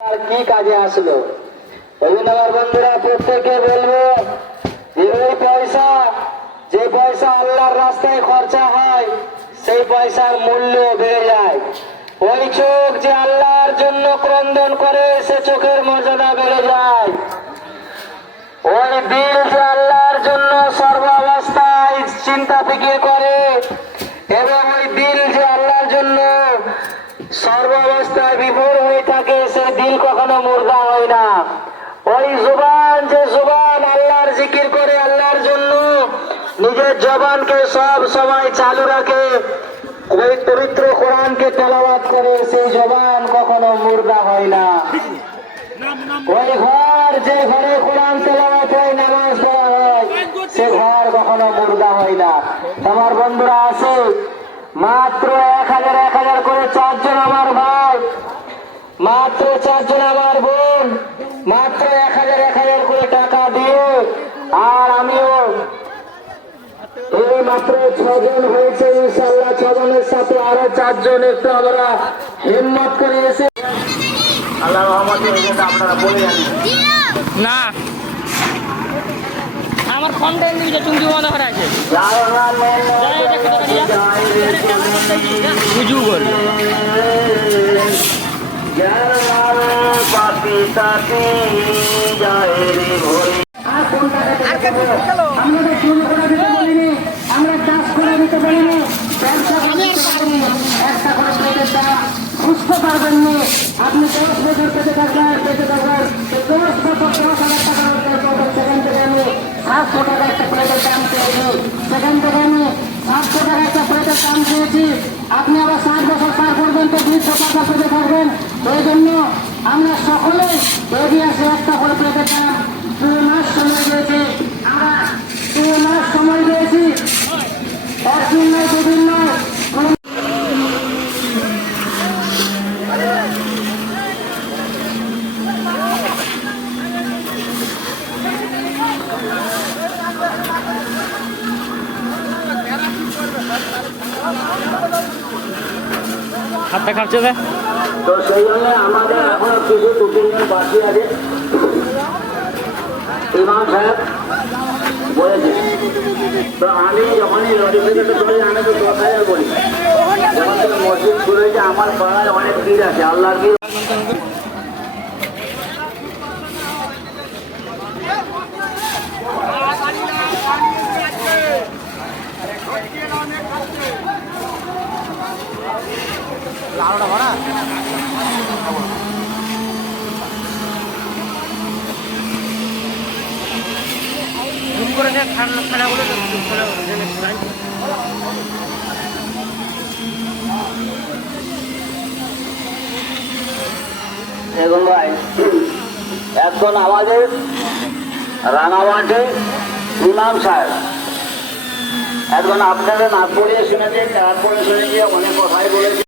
আর কি কাজে আসলো? বন্ধুরা প্রত্যেকে বলব, যে ওই পয়সা, যে পয়সা আল্লাহর রাস্তায় খরচা হয়, সেই পয়সার মূল্য বেড়ে যায়। ওই চোখ যে আল্লাহর জন্য ক্রন্দন করে, সে চোখের মর্যাদা বেড়ে যায়। ওই দিল যে আল্লাহর জন্য সর্বাবস্থায় চিন্তা ফিকির করে, এবং ওই দিল যে আল্লাহর জন্য সর্বাবস্থায় থাকে সে দিল কখনো মুর্দা হয় না। ওই জুবান, যে জুবান আল্লাহর জিকির করে আল্লাহর জন্য নিজের জবানকে সব সময় চালু রাখে, ওই পবিত্র কোরআনকে তেলাওয়াত করে সেই জবান কখনো মুর্দা হয় না। ওই ঘর, যে ঘরে কোরআন তেলাওয়াত হয়, নামাজ পড়া হয়, সে ঘর কখনো মুর্দা হয় না। আমার বন্ধুরা আছে, মাত্র এক হাজার এক হাজার করে চারজন আমার ভাই মাত্র চারজন আমার বোন মাত্র এক হাজার এক হাজার করে টাকা দিয়ে আর আমিও এই মাত্র ছজন হয়েছে ইনশাল্লাহ ছজনের সাথে আরও চারজন একটু আমরা হিম্মত করে এসে আল্লাহ রহমতে আপনারা বলে জানেন না আমার কন্টেন্ট দিয়েছে চুমচু বন্ধ করে আছে বুঝু বল আমরা চাষ করে দিতে পারিনি ব্যবসা একটা বুঝতে পারবেন না আপনি দশ বছর পেটে থাকবেন থাকবেন দশ বছর দশ হাজার একটা প্লেটের দাম পেয়েছি সেখান থেকে আমি সাতশো টাকা একটা প্লেটের দাম পেয়েছি আপনি আবার সাত বছর পার করবেন তো দুইশো টাকা পেতে থাকবেন ওই জন্য আমরা এগিয়ে আসে সময় দিয়েছি আমরা দু সময় দিয়েছি একদিন নয় দুদিন নয় হাতটা কাটছে দে। তো সেই জন্য আমাদের এখনও কিছু দু তিনজন বাকি আছে। ইমাম সাহেব, বলেছে। তো আমি যখনই নোটিফিকেশন করি, আমি তো দশ হাজার বলি মসজিদ খুলেছে আমার পাড়ায় অনেক ভিড় আছে, আল্লাহর ভিড়। জুম এখন আমাদের রাঙামাটি ইমাম সাহেব। এখন আপনাদের না পড়িয়ে শুনেছে তারপরে শুনেছি, অনেক কথাই বলেছে।